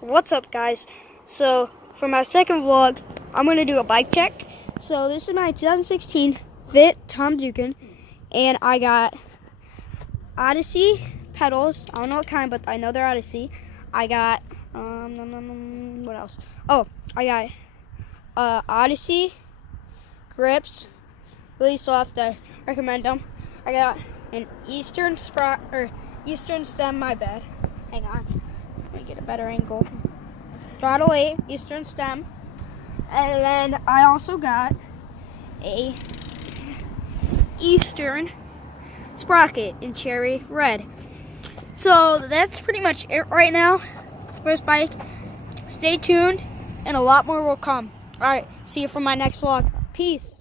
What's up, guys? So for my second vlog, I'm gonna do a bike check. So this is my 2016 Vit Tom Dugan, and I got Odyssey pedals. I don't know what kind, but I know they're Odyssey. I got what else? Oh, I got Odyssey grips, really soft. I recommend them. I got an Eastern stem. My bad. Hang on. Let me get a better angle. Throttle 8 Eastern stem, and then I also got a Eastern sprocket in cherry red. So that's pretty much it right now for this bike. Stay tuned, and a lot more will come. All right, see you for my next vlog. Peace.